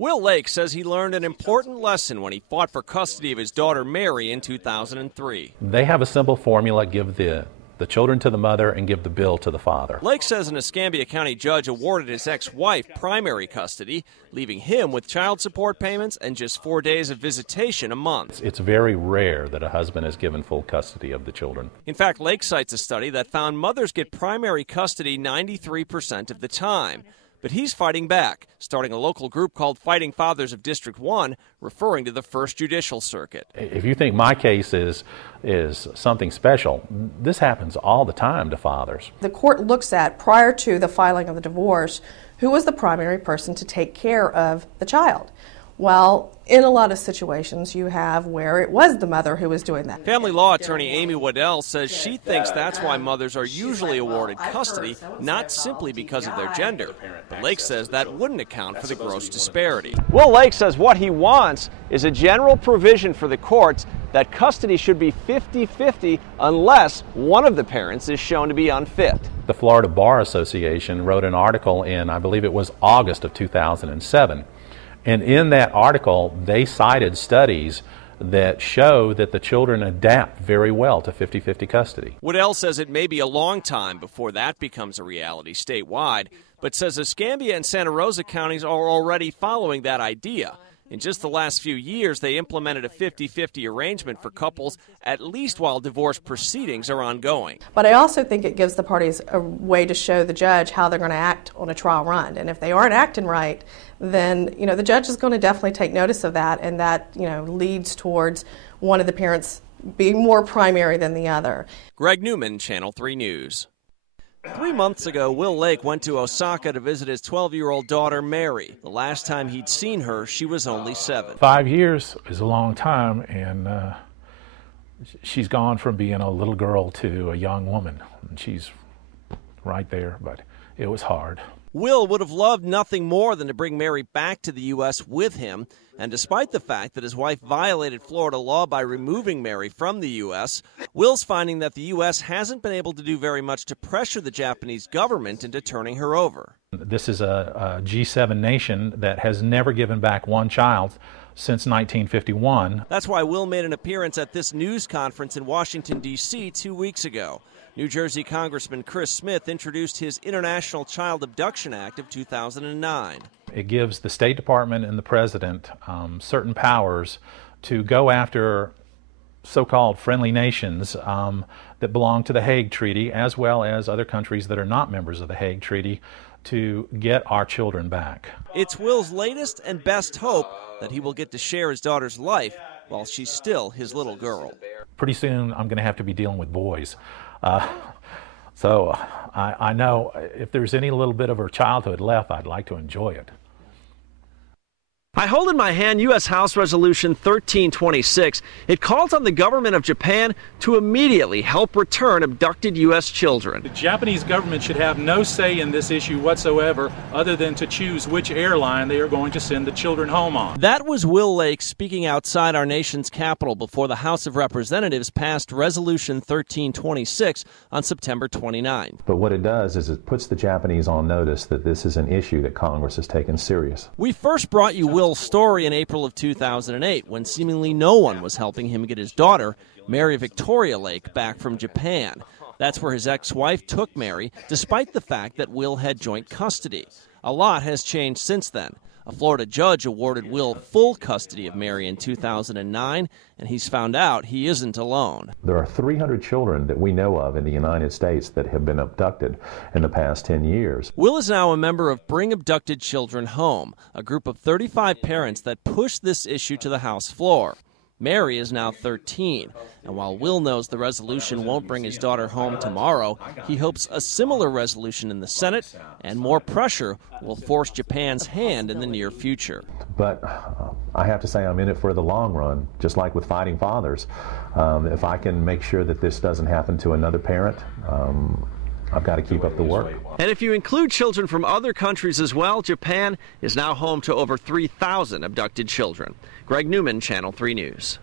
Will Lake says he learned an important lesson when he fought for custody of his daughter Mary in 2003. They have a simple formula: give the children to the mother and give the bill to the father. Lake says an Escambia County judge awarded his ex-wife primary custody, leaving him with child support payments and just 4 days of visitation a month. It's very rare that a husband is given full custody of the children. In fact, Lake cites a study that found mothers get primary custody 93% of the time. But he's fighting back, starting a local group called Fighting Fathers of District 1, referring to the First Judicial Circuit. If you think my case is something special, this happens all the time to fathers. The court looks at, prior to the filing of the divorce, who was the primary person to take care of the child. Well, in a lot of situations, you have where it was the mother who was doing that. Family law attorney Amy Waddell says she thinks that's why mothers are usually awarded custody, not simply because of their gender. But Lake says that wouldn't account for the gross disparity. Will Lake says what he wants is a general provision for the courts that custody should be 50-50 unless one of the parents is shown to be unfit. The Florida Bar Association wrote an article in, I believe it was August of 2007. And in that article, they cited studies that show that the children adapt very well to 50-50 custody. Waddell says it may be a long time before that becomes a reality statewide, but says Escambia and Santa Rosa counties are already following that idea. In just the last few years, they implemented a 50-50 arrangement for couples, at least while divorce proceedings are ongoing. But I also think it gives the parties a way to show the judge how they're going to act on a trial run. And if they aren't acting right, then the judge is going to definitely take notice of that, and that leads towards one of the parents being more primary than the other. Greg Newman, Channel 3 News. 3 months ago, Will Lake went to Osaka to visit his 12-year-old daughter, Mary. The last time he'd seen her, she was only 7. 5 years is a long time, and she's gone from being a little girl to a young woman. And she's right there, but it was hard. Will would have loved nothing more than to bring Mary back to the U.S. with him, and despite the fact that his wife violated Florida law by removing Mary from the U.S., Will's finding that the U.S. hasn't been able to do very much to pressure the Japanese government into turning her over. This is a G7 nation that has never given back one child since 1951. That's why Will made an appearance at this news conference in Washington, D.C. 2 weeks ago. New Jersey Congressman Chris Smith introduced his International Child Abduction Act of 2009. It gives the State Department and the President certain powers to go after so-called friendly nations that belong to the Hague Treaty, as well as other countries that are not members of the Hague Treaty, to get our children back. It's Will's latest and best hope that he will get to share his daughter's life while she's still his little girl. Pretty soon I'm going to have to be dealing with boys. So I know if there's any little bit of her childhood left, I'd like to enjoy it. I hold in my hand U.S. House Resolution 1326. It calls on the government of Japan to immediately help return abducted U.S. children. The Japanese government should have no say in this issue whatsoever other than to choose which airline they are going to send the children home on. That was Will Lake speaking outside our nation's capital before the House of Representatives passed Resolution 1326 on September 29th. But what it does is it puts the Japanese on notice that this is an issue that Congress has taken serious. We first brought you Will's story in April of 2008 when seemingly no one was helping him get his daughter, Mary Victoria Lake, back from Japan. That's where his ex-wife took Mary, despite the fact that Will had joint custody. A lot has changed since then. A Florida judge awarded Will full custody of Mary in 2009, and he's found out he isn't alone. There are 300 children that we know of in the United States that have been abducted in the past 10 years. Will is now a member of Bring Abducted Children Home, a group of 35 parents that pushed this issue to the House floor. Mary is now 13, and while Will knows the resolution won't bring his daughter home tomorrow, he hopes a similar resolution in the Senate and more pressure will force Japan's hand in the near future. But I have to say I'm in it for the long run, just like with Fighting Fathers. If I can make sure that this doesn't happen to another parent, I've got to keep up the work. And if you include children from other countries as well, Japan is now home to over 3,000 abducted children. Greg Newman, Channel 3 News.